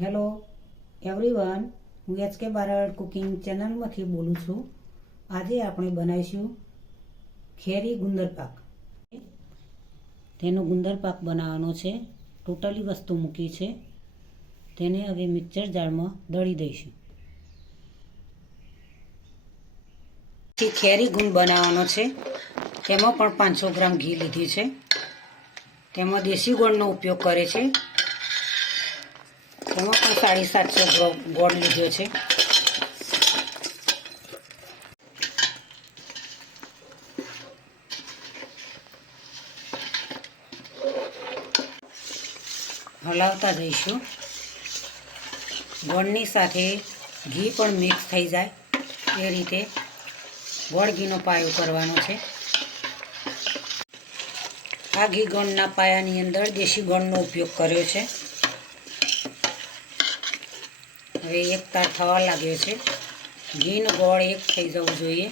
Hello everyone હું H K બારાડ cooking ચેનલમાંથી બોલું છું. આજે આપણે બનાવીશું ખેરી ગુંદર પાક. તેનો ગુંદર પાક બનાવવાનો છે. ટોટલી વસ્તુ મૂકી છે. તેને હવે મિક્સર જારમાં દળી દઈશું. ખેરી ગુંદ બનાવવાનો છે. તેમાં પણ પાંચસો ગ્રામ ઘી લીધી છે. તેમાં દેશી ગોળનો ઉપયોગ કરે છે. એમાં પણ સાડી સાતસો ગોળ લીધો છે. હલાવતા જઈશું. ગોળની સાથે ઘી પણ મિક્સ થઈ જાય. એ રીતે ગોળ ઘીનો પાયો કરવાનો છે. આ ઘી ગોળના પાયાની અંદર દેશી ગોળનો ઉપયોગ કર્યો છે. હવે એક તાર થવા લાગ્યો છે. ઘીનો ગોળ એક થઈ જવું જોઈએ.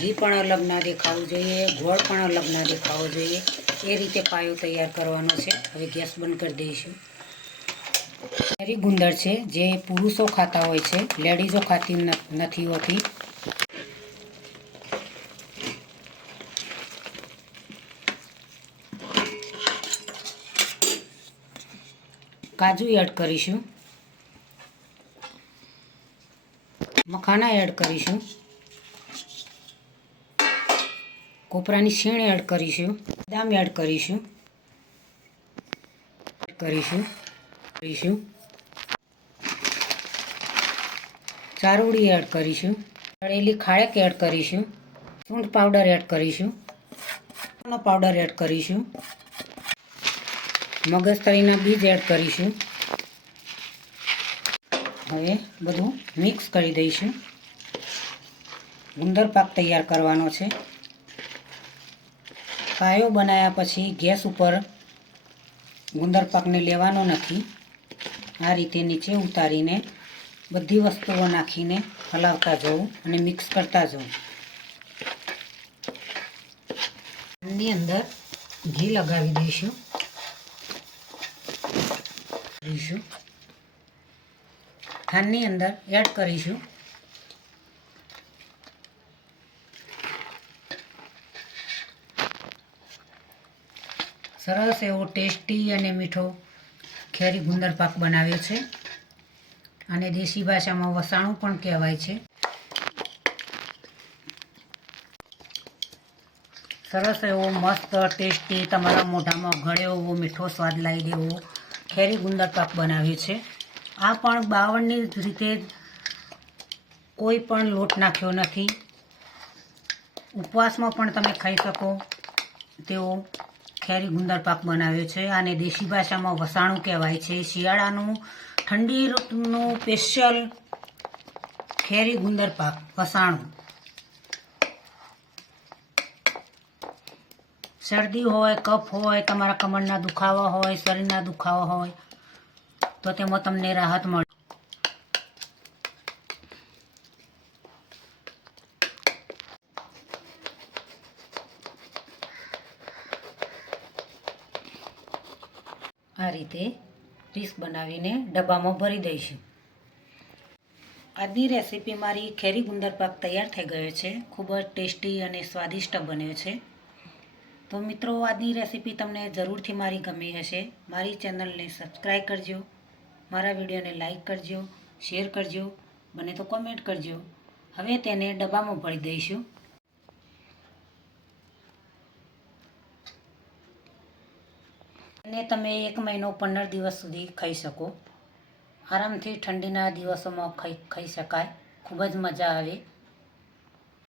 ઘી પણ અલગ ના દેખાવું જોઈએ, ગોળ પણ અલગ ના દેખાવો જોઈએ. એ રીતે પાયો તૈયાર કરવાનો છે. હવે ગેસ બંધ કરી દઈશું. કેરી ગુંદર છે, જે પુરુષો ખાતા હોય છે, લેડીઝો ખાતી નથી હોતી. કાજુ એડ કરીશું. મખાના એડ કરીશું. કોપરાની શીણ એડ કરીશું. બદામ એડ કરીશું. કરીશું. કરીશું. ચારોળી એડ કરીશું. તળેલી ખાળેક એડ કરીશું. સૂંઠ પાવડર એડ કરીશું. પાવડર એડ કરીશું. મગજતળીના બીજ એડ કરીશું. હવે બધું મિક્સ કરી દઈશું. ગુંદર પાક તૈયાર કરવાનો છે. પાયો બનાવ્યા પછી ગેસ ઉપર ગુંદર પાકને લેવાનો નથી. આ રીતે નીચે ઉતારીને બધી વસ્તુઓ નાખીને હલાવતા જવું અને મિક્સ કરતા જવું. ની અંદર ઘી લગાવી દઈશું. દઈશું ખાંડની અંદર એડ કરીશું. સરસ એવો ટેસ્ટી અને મીઠો ખેરી ગુંદર પાક બનાવ્યો છે. અને દેશી ભાષામાં વસાણું પણ કહેવાય છે. સરસ એવો મસ્ત, ટેસ્ટી, તમારા મોઢામાં ઘડે એવો મીઠો સ્વાદ લાવી દેવો. ખેરી ગુંદર પાક બનાવ્યો છે. આ પણ બાવણની જ રીતે કોઈ પણ લોટ નાખ્યો નથી. ઉપવાસમાં પણ તમે ખાઈ શકો. તેવો ખેરી ગુંદર પાક બનાવ્યો છે. આને દેશી ભાષામાં વસાણું કહેવાય છે. શિયાળાનું ઠંડી ઋતુનું સ્પેશિયલ ખેરી ગુંદર પાક, વસાણું. શરદી હોય, કફ હોય, તમારા કમરના દુખાવા હોય, શરીરના દુખાવા હોય તો તેમાં તમને રાહત મળે આ રીતે ડીશ બનાવીને ડબ્બામાં ભરી દઈશું. આજની રેસીપી મારી ખેરી ગુંદર પાક તૈયાર થઈ ગયો છે. ખૂબ જ ટેસ્ટી અને સ્વાદિષ્ટ બન્યો છે. તો મિત્રો, આજની રેસીપી તમને જરૂરથી મારી ગમી હશે. મારી ચેનલને સબસ્ક્રાઈબ કરજો. મારા વિડીયોને લાઇક કરજો શેર કરજો બને તો કોમેન્ટ કરજો. હવે તેને ડબ્બામાં ભરી દઈશું. અને તમે એક મહિનો પંદર દિવસ સુધી ખાઈ શકો. આરામથી ઠંડીના દિવસોમાં ખાઈ ખાઈ શકાય. ખૂબ જ મજા આવે.